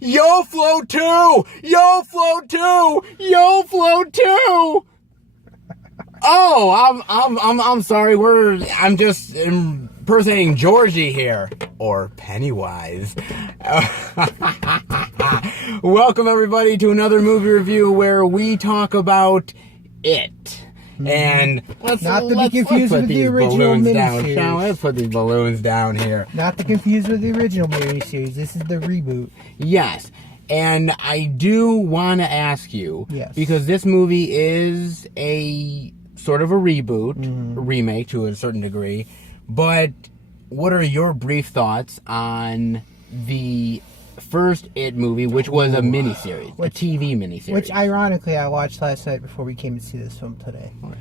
Yo float too! Yo float too! Yo float too! Oh, I'm sorry. I'm just impersonating Georgie here, or Pennywise. Welcome everybody to another movie review where we talk about it. And let's be confused with the original miniseries. Let's put these balloons down here. Not to confuse with the original miniseries. This is the reboot. Yes. And I do want to ask you, yes, because this movie is a sort of a reboot, a remake to a certain degree, but what are your brief thoughts on the first It movie, which was a miniseries, a TV miniseries? Which, ironically, I watched last night before we came to see this film today. Okay.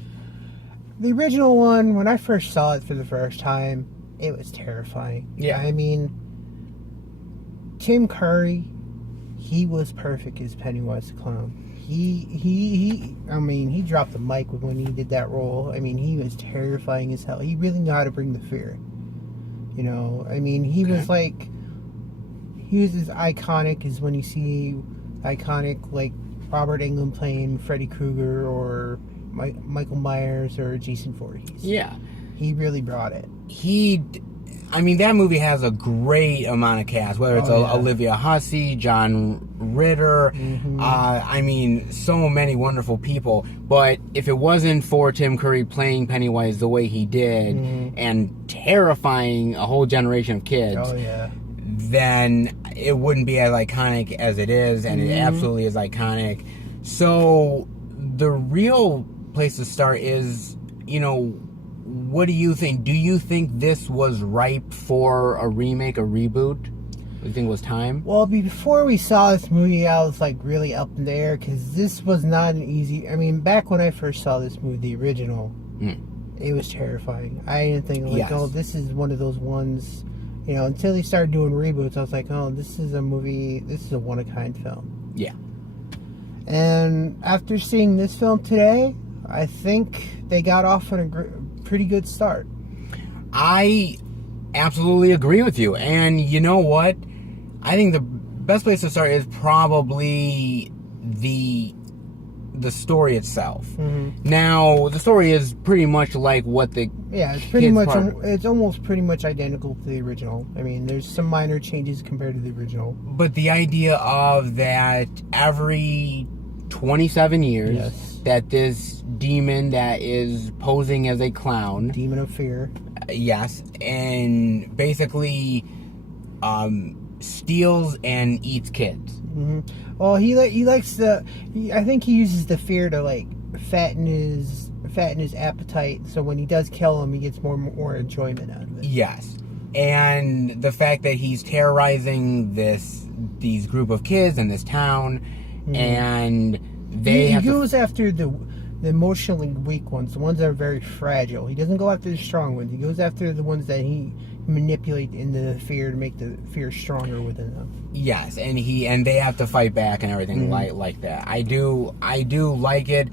The original one, when I first saw it for the first time, it was terrifying. Yeah. I mean, Tim Curry, he was perfect as Pennywise the Clown. He dropped the mic when he did that role. I mean, he was terrifying as hell. He really knew how to bring the fear. You know, I mean, he was as iconic as when you see iconic, like, Robert Englund playing Freddy Krueger or Michael Myers or Jason Voorhees. Yeah. He really brought it. I mean, that movie has a great amount of cast, whether it's Olivia Hussey, John Ritter, I mean, so many wonderful people. But if it wasn't for Tim Curry playing Pennywise the way he did and terrifying a whole generation of kids, then it wouldn't be as iconic as it is, and it absolutely is iconic. So the real place to start is, you know, what do you think? Do you think this was ripe for a remake, a reboot? Do you think it was time? Well, before we saw this movie, I was like really up in the air because this was not an easy. I mean, back when I first saw this movie, the original, it was terrifying. I didn't think oh, this is one of those ones. You know, until they started doing reboots, I was like, oh, this is a movie. This is a one-of-a-kind film. Yeah. And after seeing this film today, I think they got off on a pretty good start. I absolutely agree with you. And you know what? I think the best place to start is probably the story itself. Now, the story is pretty much like what the it's pretty much it's almost pretty much identical to the original. I mean, there's some minor changes compared to the original. But the idea of that every 27 years that this demon that is posing as a clown, demon of fear, yes, and basically steals and eats kids. Well, he likes I think he uses the fear to like fatten his appetite, so when he does kill him, he gets more enjoyment out of it. Yes, and the fact that he's terrorizing these group of kids in this town, and he goes after the emotionally weak ones, the ones that are very fragile. He doesn't go after the strong ones. He goes after the ones that he manipulates into the fear to make the fear stronger within them. Yes, and they have to fight back and everything like that. I do like it.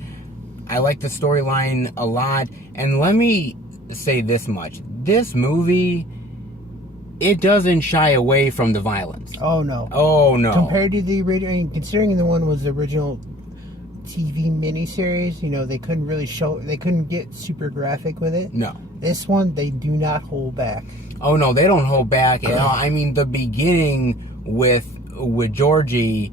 I like the storyline a lot. And let me say this much: this movie, it doesn't shy away from the violence. Oh no. Oh no. Compared to the original, I mean, considering the one was the original TV miniseries, you know, they couldn't get super graphic with it. No. This one, they do not hold back. Oh no, they don't hold back at all. I mean, the beginning with Georgie,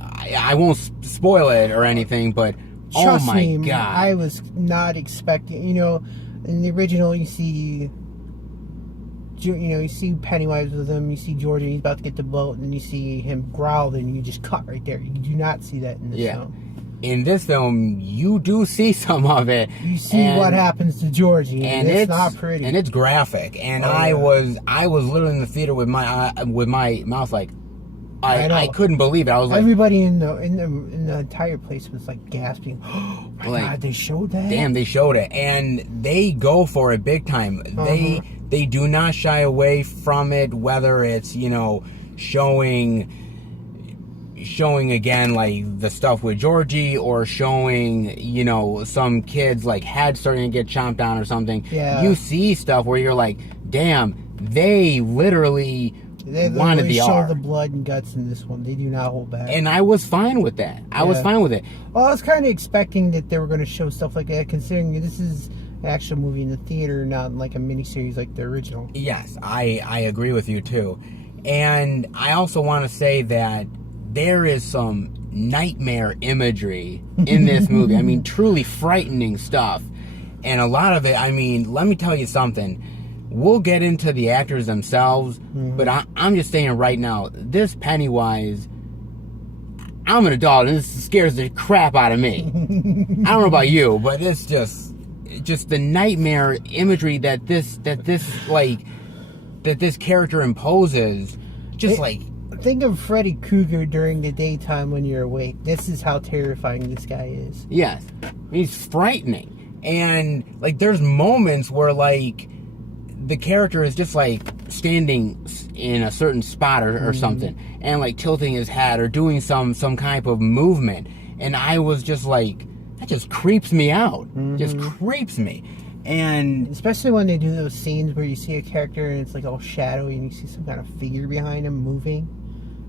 I won't spoil it or anything, but Trust oh my me, god, I was not expecting. You know, in the original, you see Pennywise with him. You see Georgie, he's about to get the boat, and you see him growl, and you just cut right there. You do not see that in this film. In this film, you do see some of it. You see what happens to Georgie, and it's not pretty, and it's graphic. And I was literally in the theater with my mouth like, I couldn't believe it. I was like, everybody in the entire place was like gasping. Oh my god, they showed that. Damn, they showed it, and they go for it big time. They do not shy away from it, whether it's, you know, showing again like the stuff with Georgie, or showing, you know, some kids like head starting to get chomped on or something. Yeah. You see stuff where you're like, damn, they literally They wanted the R. show the blood and guts in this one. They do not hold back. And I was fine with that. I was fine with it. Well, I was kind of expecting that they were going to show stuff like that, considering this is an actual movie in the theater, not like a miniseries like the original. Yes, I agree with you too. And I also want to say that there is some nightmare imagery in this movie. I mean, truly frightening stuff. And a lot of it, I mean, let me tell you something. We'll get into the actors themselves, but I'm just saying right now, this Pennywise, I'm an adult and this scares the crap out of me. I don't know about you, but it's just the nightmare imagery that this character imposes. Think of Freddy Krueger during the daytime when you're awake. This is how terrifying this guy is. Yes, he's frightening, and like there's moments where like the character is just like standing in a certain spot or something, and like tilting his head or doing some kind of movement, and I was just like, that just creeps me out. Just creeps me. And especially when they do those scenes where you see a character and it's like all shadowy and you see some kind of figure behind him moving.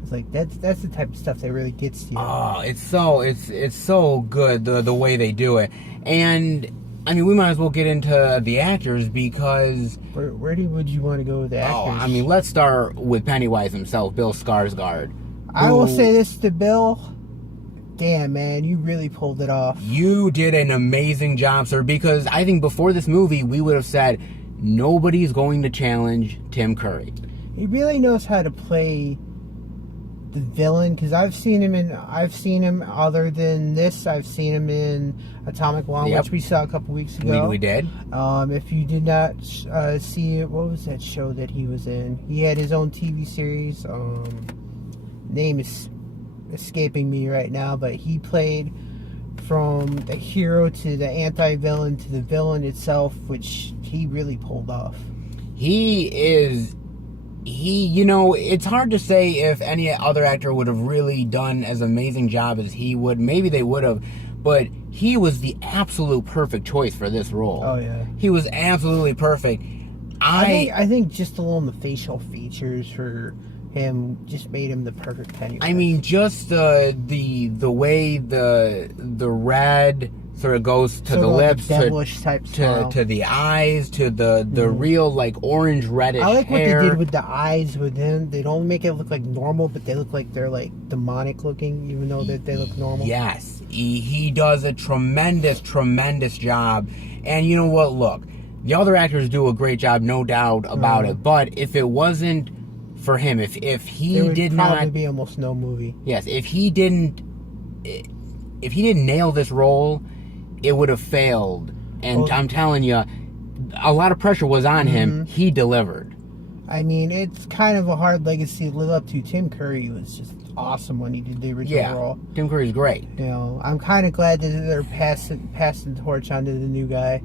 It's like that's the type of stuff that really gets to you. Oh, it's so good the way they do it. And I mean, we might as well get into the actors because where would you want to go with the actors? Oh, I mean, let's start with Pennywise himself, Bill Skarsgård. I will say this to Bill. Damn, man, you really pulled it off. You did an amazing job, sir, because I think before this movie, we would have said, nobody's going to challenge Tim Curry. He really knows how to play the villain, because I've seen him other than this, I've seen him in Atomic Blonde, which we saw a couple weeks ago. We did. If you did not see it, what was that show that he was in? He had his own TV series. Name is escaping me right now, but he played from the hero to the anti-villain to the villain itself, which he really pulled off. You know, it's hard to say if any other actor would have really done as amazing job as he would. Maybe they would have, but he was the absolute perfect choice for this role. Oh yeah, he was absolutely perfect. I think just alone the facial features for him just made him the perfect Pennywise. I mean, just the way the red sort of goes to the lips, to the eyes, to the real like orange reddish hair. I like what they did with the eyes with him. They don't make it look like normal, but they look like they're like demonic looking, even though that they look normal. Yes, he does a tremendous job. And you know what? Look, the other actors do a great job, no doubt about it. But if it wasn't for him, if he did not, probably be almost no movie. Yes, if he didn't nail this role, it would have failed. And I'm telling you, a lot of pressure was on him. He delivered. I mean, it's kind of a hard legacy to live up to. Tim Curry was just awesome when he did the original role. Tim Curry's great. You know, I'm kind of glad that they're passing the torch on to the new guy.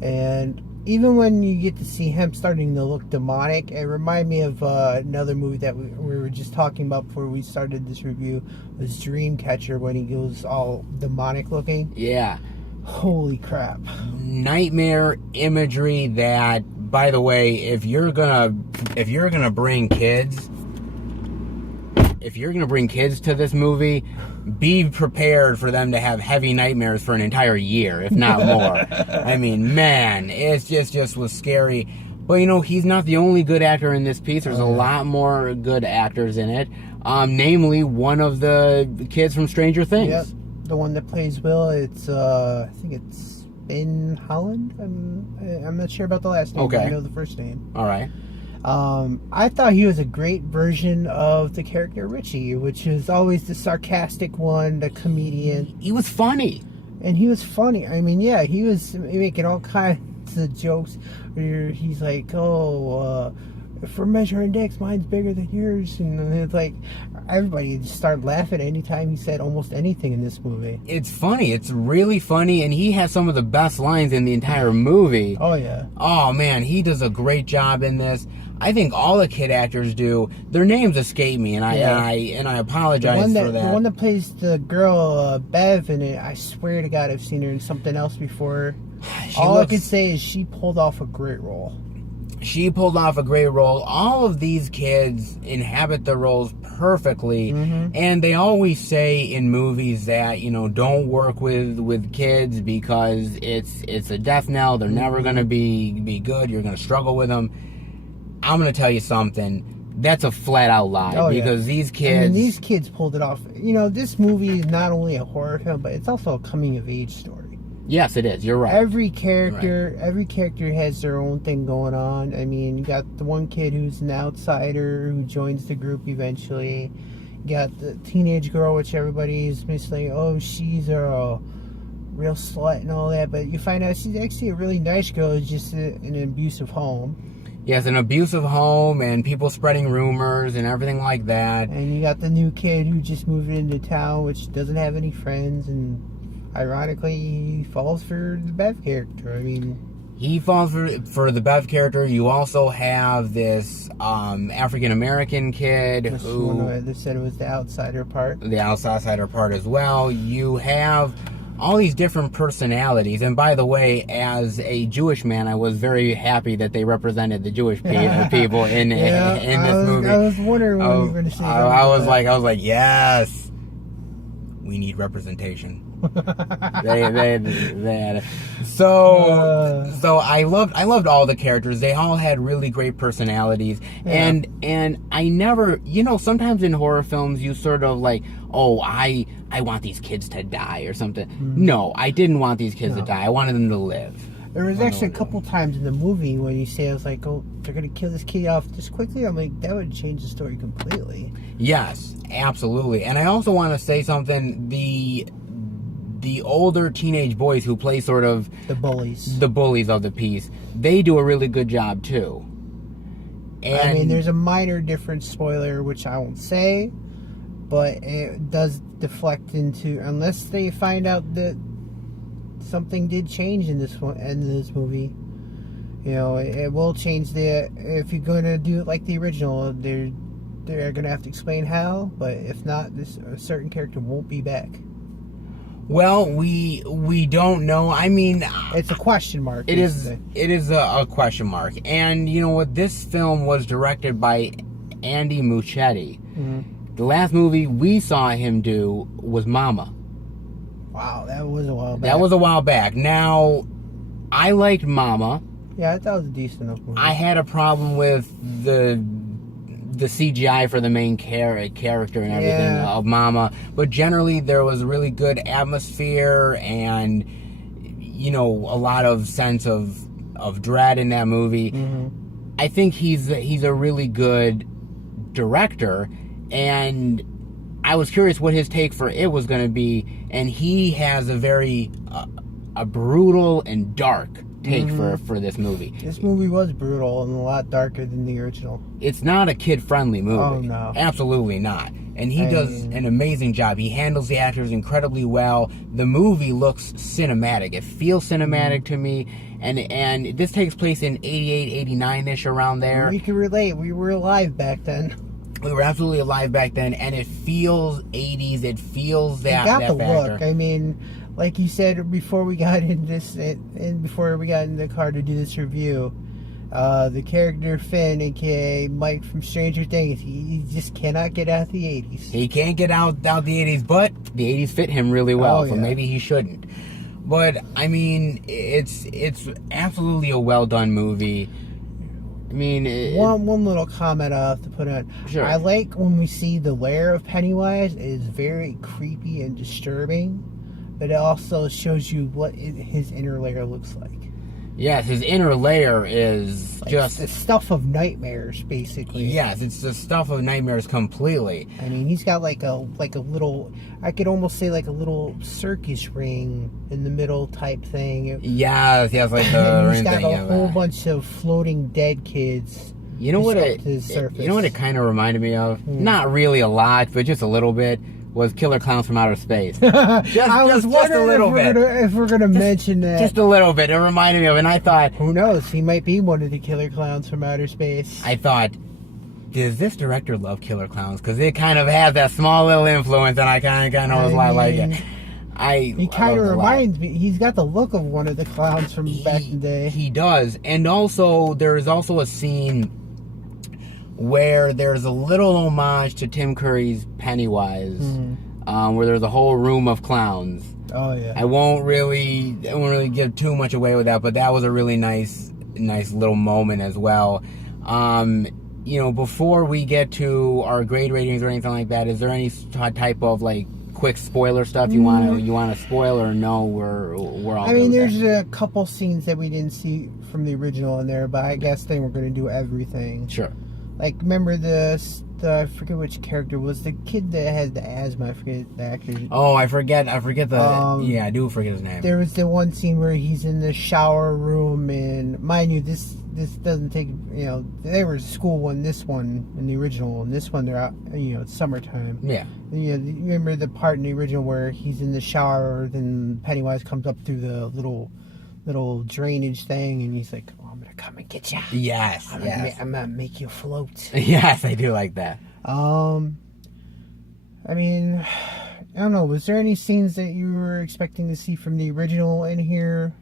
And even when you get to see him starting to look demonic, it reminded me of another movie that we were just talking about before we started this review, was Dreamcatcher, when he goes all demonic looking. Yeah. Holy crap. Nightmare imagery that, by the way, if you're gonna bring kids to this movie, be prepared for them to have heavy nightmares for an entire year, if not more. I mean, man, it just was scary. But you know, he's not the only good actor in this piece. There's a lot more good actors in it. Namely, one of the kids from Stranger Things. Yep, the one that plays Will. It's I think it's Ben Holland. I'm not sure about the last name. Okay. But I know the first name. All right. I thought he was a great version of the character Richie, which is always the sarcastic one, the comedian. He was funny. And he was funny. I mean, yeah, he was making all kinds of jokes where he's like, if we're measuring dicks, mine's bigger than yours. And it's like, everybody just started laughing anytime he said almost anything in this movie. It's funny. It's really funny. And he has some of the best lines in the entire movie. Oh, yeah. Oh, man, he does a great job in this. I think all the kid actors do. Their names escape me, and I apologize for that. The one that plays the girl, Bev, in it, I swear to God, I've seen her in something else before. I could say is she pulled off a great role. She pulled off a great role. All of these kids inhabit the roles perfectly, and they always say in movies that, you know, don't work with kids because it's a death knell. They're never going to be good. You're going to struggle with them. I'm going to tell you something. That's a flat out lie, because these kids... I mean, these kids pulled it off. You know, this movie is not only a horror film, but it's also a coming-of-age story. Yes, it is. You're right. Every character has their own thing going on. I mean, you got the one kid who's an outsider who joins the group eventually. You got the teenage girl, which everybody's like, oh, she's a real slut and all that. But you find out she's actually a really nice girl who's just in an abusive home. Yes, an abusive home and people spreading rumors and everything like that. And you got the new kid who just moved into town, which doesn't have any friends, and ironically, he falls for the Bev character. I mean, he falls for the Bev character. You also have this African-American kid who... They said it was the outsider part. The outsider part as well. You have all these different personalities. And by the way, as a Jewish man, I was very happy that they represented the Jewish people in this movie. I was wondering what you were going to say. I was like, yes, we need representation. they had it. So I loved all the characters. They all had really great personalities, and I never, you know, sometimes in horror films you sort of like, oh, I want these kids to die or something. No, I didn't want these kids to die. I wanted them to live. There was actually a couple times in the movie when you say, I was like, oh, they're going to kill this kid off this quickly. I'm like, that would change the story completely. Yes, absolutely. And I also want to say something. The older teenage boys who play sort of the bullies of the piece, they do a really good job too. And I mean, there's a minor difference, spoiler, which I won't say, but it does deflect into, unless they find out that something did change in this movie. You know, it will change if you're going to do it like the original, they're going to have to explain how, but if not, a certain character won't be back. Well, we don't know. I mean, it's a question mark. It is a question mark. And you know what? This film was directed by Andy Muschietti. The last movie we saw him do was Mama. Wow, that was a while back. That was a while back. Now, I liked Mama. Yeah, I thought it was a decent enough movie. I had a problem with the CGI for the main character and everything of Mama, but generally there was a really good atmosphere and, you know, a lot of sense of dread in that movie. I think he's a really good director, and I was curious what his take for it was going to be, and he has a very a brutal and dark take for this movie. This movie was brutal and a lot darker than the original. It's not a kid-friendly movie. Oh, no. Absolutely not. And he does an amazing job. He handles the actors incredibly well. The movie looks cinematic. It feels cinematic to me. And this takes place in 88, 89-ish, around there. We can relate. We were alive back then. We were absolutely alive back then, and it feels 80s. It feels that factor. Look. I mean, like you said before we got in this, and before we got in the car to do this review, the character Finn, aka Mike from Stranger Things, he just cannot get out the 80s. He can't get out the 80s, but the 80s fit him really well, so maybe he shouldn't. But I mean, it's absolutely a well done movie. I mean, one little comment I have to put on. Sure. I like when we see the lair of Pennywise. It is very creepy and disturbing, but it also shows you what his inner lair looks like. Yes, his inner layer is like just the stuff of nightmares, basically. Yes, it's the stuff of nightmares completely. I mean, he's got like a little, I could almost say like a little circus ring in the middle type thing. Yes, like the ring thing. He's got a whole that. bunch of floating dead kids. You know what it kind of reminded me of? Not really a lot, but just a little bit. Was Killer Clowns from Outer Space. I was wondering if we're gonna mention that. Just a little bit. It reminded me of it, and I thought, who knows? He might be one of the Killer Clowns from Outer Space. I thought, does this director love Killer Clowns? Because it kind of has that small little influence, and I kind of was like it. He kind of reminds me. He's got the look of one of the clowns from back in the day. He does, and also there's also a scene where there's a little homage to Tim Curry's Pennywise, where there's a whole room of clowns. Oh yeah. I won't really give too much away with that, but that was a really nice little moment as well. Before we get to our grade ratings or anything like that, is there any type of like quick spoiler stuff you want to spoil, or no? We're all. I mean, there's a couple scenes that we didn't see from the original in there, but I guess they were going to do everything. Sure. Like, remember the I forget which character was the kid that had the asthma. I forget the actor. Oh, I forget the. Yeah, I do forget his name. There was the one scene where he's in the shower room, and mind you, this doesn't take. They were school in this one in the original, and this one they're out. It's summertime. Yeah. You remember the part in the original where he's in the shower, then Pennywise comes up through the little drainage thing, and he's like, "Oh, I'm gonna come and get you." Yes, I'm gonna make you float. Yes, I do like that. I mean, I don't know. Was there any scenes that you were expecting to see from the original in here?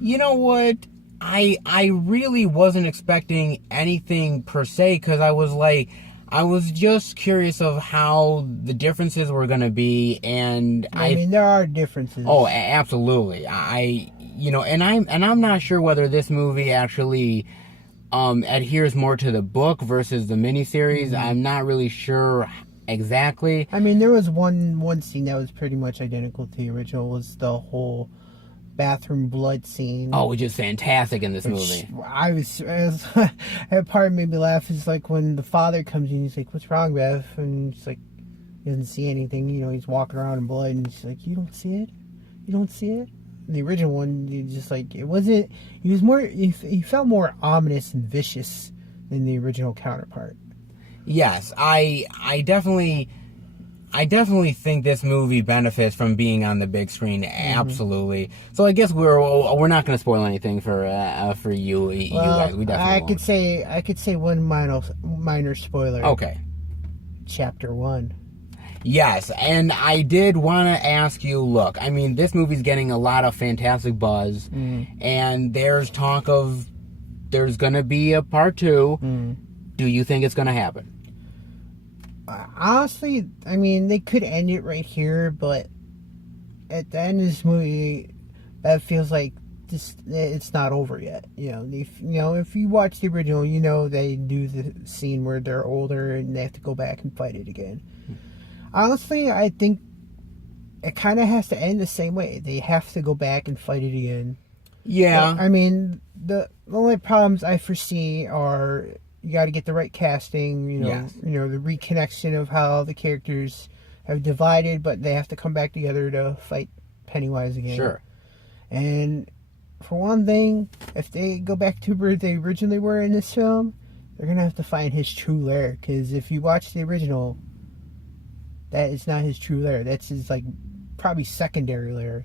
You know what? I really wasn't expecting anything per se, because I was just curious of how the differences were going to be, and I mean, there are differences. Oh, absolutely. And I'm not sure whether this movie actually adheres more to the book versus the miniseries. Mm-hmm. I'm not really sure exactly. I mean, there was one scene that was pretty much identical to the original. Was the whole bathroom blood scene. Oh, which is fantastic in this movie. That part made me laugh. Is like when the father comes in, he's like, "What's wrong, Beth?" And he's like, he doesn't see anything. He's walking around in blood, and he's like, "You don't see it? You don't see it?" In the original one, it wasn't. He was more. He felt more ominous and vicious than the original counterpart. Yes, I definitely think this movie benefits from being on the big screen. Absolutely. Mm-hmm. So I guess we're not going to spoil anything for you guys. We definitely won't. I could say one minor spoiler. Okay. Chapter 1. Yes, and I did want to ask you, look, I mean, this movie's getting a lot of fantastic buzz, and there's talk of there's going to be a part 2. Do you think it's going to happen? Honestly, I mean, they could end it right here, but at the end of this movie, that feels like it's not over yet. If you watch the original, they do the scene where they're older and they have to go back and fight it again. Honestly, I think it kind of has to end the same way. They have to go back and fight it again. Yeah. I mean, the only problems I foresee are you got to get the right casting, yes. The reconnection of how the characters have divided, but they have to come back together to fight Pennywise again. Sure. And for one thing, if they go back to where they originally were in this film, they're going to have to find his true lair. Because if you watch the original, that is not his true lair. That's his, probably secondary lair.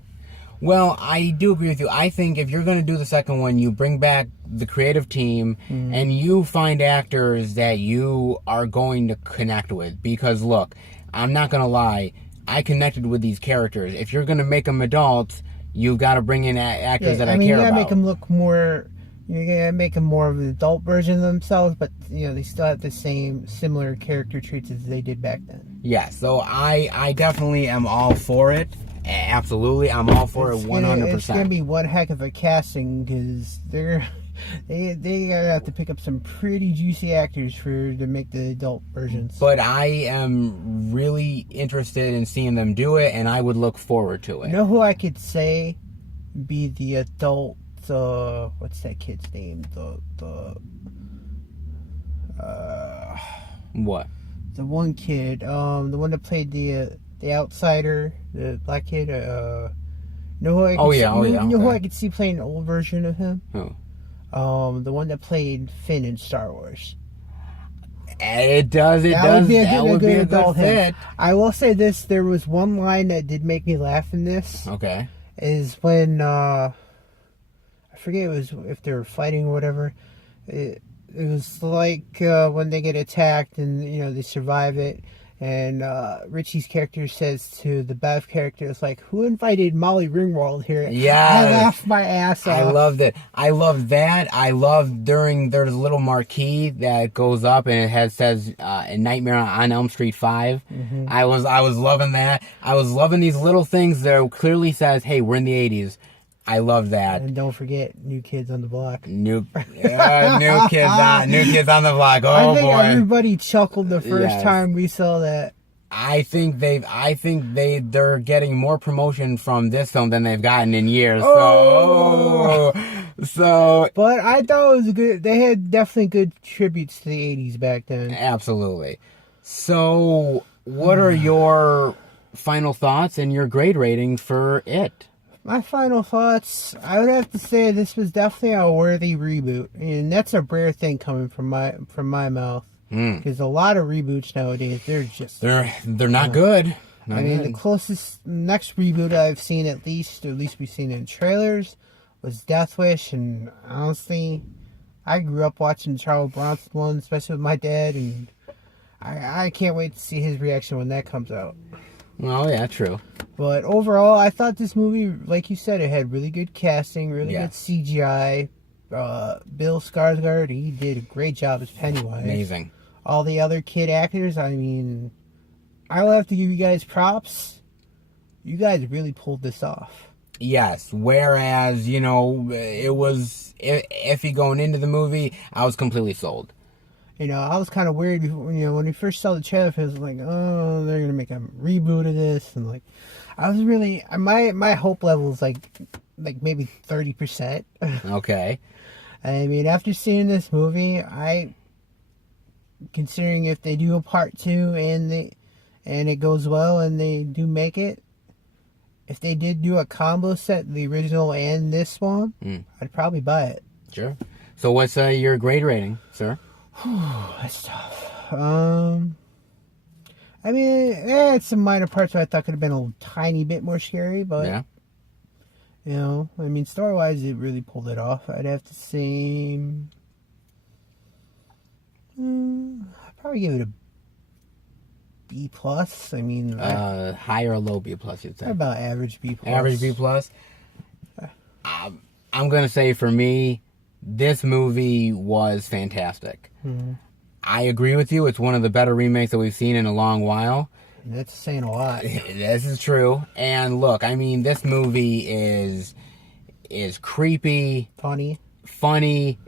Well, I do agree with you. I think if you're going to do the second one, you bring back the creative team and you find actors that you are going to connect with. Because, look, I'm not going to lie. I connected with these characters. If you're going to make them adults, you've got to bring in actors that I care about. You got to make them look more... You got to make them more of an adult version of themselves, but, they still have the similar character traits as they did back then. Yeah, so I definitely am all for it. Absolutely, I'm all for it 100%. It's going to be one heck of a casting, because they have to pick up some pretty juicy actors to make the adult versions. But I am really interested in seeing them do it, and I would look forward to it. You know who I could say be the adult? What's that kid's name? What? The one kid, the one that played the outsider, the black kid. Who I could see playing an old version of him? Who? The one that played Finn in Star Wars. It does. That would be a good fit. I will say this: there was one line that did make me laugh in this. Okay. Is when I forget it was if they were fighting or whatever. It was like when they get attacked and they survive it, And Richie's character says to the Bev character, it's like, who invited Molly Ringwald here? Yeah. I laughed my ass off. I loved it. I loved that. I loved during, there's a little marquee that goes up and it says Nightmare on Elm Street 5. Mm-hmm. I was loving that. I was loving these little things that clearly says, hey, we're in the 80s. I love that. And don't forget, New Kids on the Block. New kids on the block. Oh, I think boy. everybody chuckled the first time we saw that. I think they're getting more promotion from this film than they've gotten in years. So but I thought it was good. They had definitely good tributes to the 80s back then. Absolutely. So what are your final thoughts and your grade rating for it? My final thoughts, I would have to say this was definitely a worthy reboot, and that's a rare thing coming from my mouth. Because a lot of reboots nowadays, they're not good. The closest next reboot I've seen, at least we've seen in trailers, was Death Wish, and honestly, I grew up watching the Charles Bronson one, especially with my dad, and I can't wait to see his reaction when that comes out. Oh, yeah, true. But overall, I thought this movie, like you said, it had really good casting, really good CGI. Bill Skarsgård, he did a great job as Pennywise. Amazing. All the other kid actors, I mean, I'll have to give you guys props. You guys really pulled this off. Yes, whereas, it was iffy going into the movie, I was completely sold. I was kind of worried before, when we first saw the trailer, I was like, oh, they're going to make a reboot of this. And, like, I was really, my hope level is, like maybe 30%. Okay. I mean, after seeing this movie, considering if they do a part 2 and it goes well and they do make it, if they did do a combo set, the original and this one, I'd probably buy it. Sure. So what's your grade rating, sir? That's tough. I mean, it's some minor parts that I thought could have been a tiny bit more scary, but yeah. I mean, story-wise, it really pulled it off. I'd have to say, I'd probably give it a B+. I mean, high or low B+, you'd say? About average B+. Average B+. I'm gonna say for me, this movie was fantastic. Mm-hmm. I agree with you. It's one of the better remakes that we've seen in a long while. That's saying a lot. This is true. And look, I mean, this movie is creepy, funny.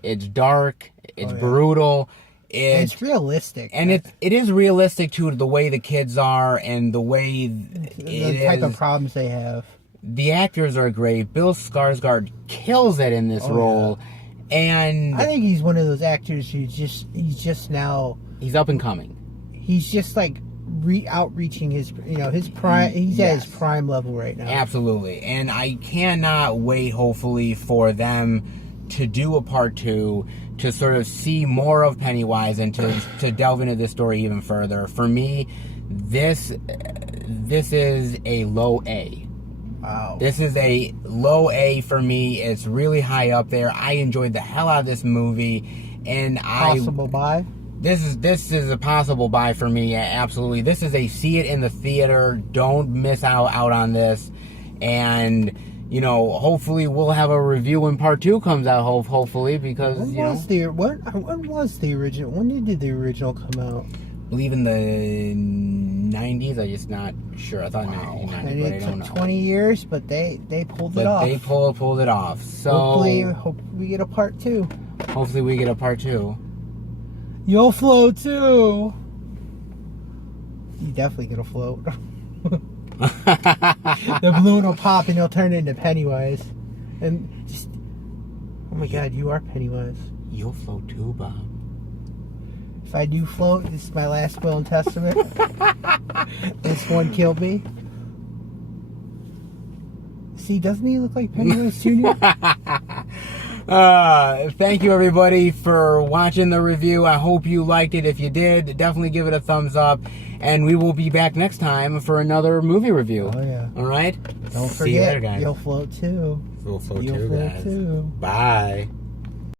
It's dark. It's brutal. It's realistic. And it is realistic to the way the kids are and the way the type of problems they have. The actors are great. Bill Skarsgård kills it in this role. Yeah. And I think he's one of those actors who he's up and coming. He's just like outreaching his prime. He's at his prime level right now. Absolutely. And I cannot wait, hopefully, for them to do a part 2 to sort of see more of Pennywise and to delve into this story even further. For me, this is a low A. Wow. This is a low A for me. It's really high up there. I enjoyed the hell out of this movie, and possible buy. This is a possible buy for me. Absolutely. This is a see it in the theater. Don't miss out on this, and hopefully we'll have a review when part 2 comes out. Hopefully, because when was the original? When did the original come out? I believe in the 90s. I'm just not sure. I thought 90s. And it took 20 years, but they pulled it off. They pulled it off. So hopefully we get a part 2. Hopefully we get a part 2. You'll float too. You definitely get a float. The balloon will pop and you'll turn into Pennywise. And just, oh my God, you are Pennywise. You'll float too, Bob. If I do float, this is my last will and testament. This one killed me. See, doesn't he look like Pennywise Jr.? Thank you, everybody, for watching the review. I hope you liked it. If you did, definitely give it a thumbs up. And we will be back next time for another movie review. Oh, yeah. All right? Don't forget, See you later, guys. You'll float too. You'll float too, guys. Bye.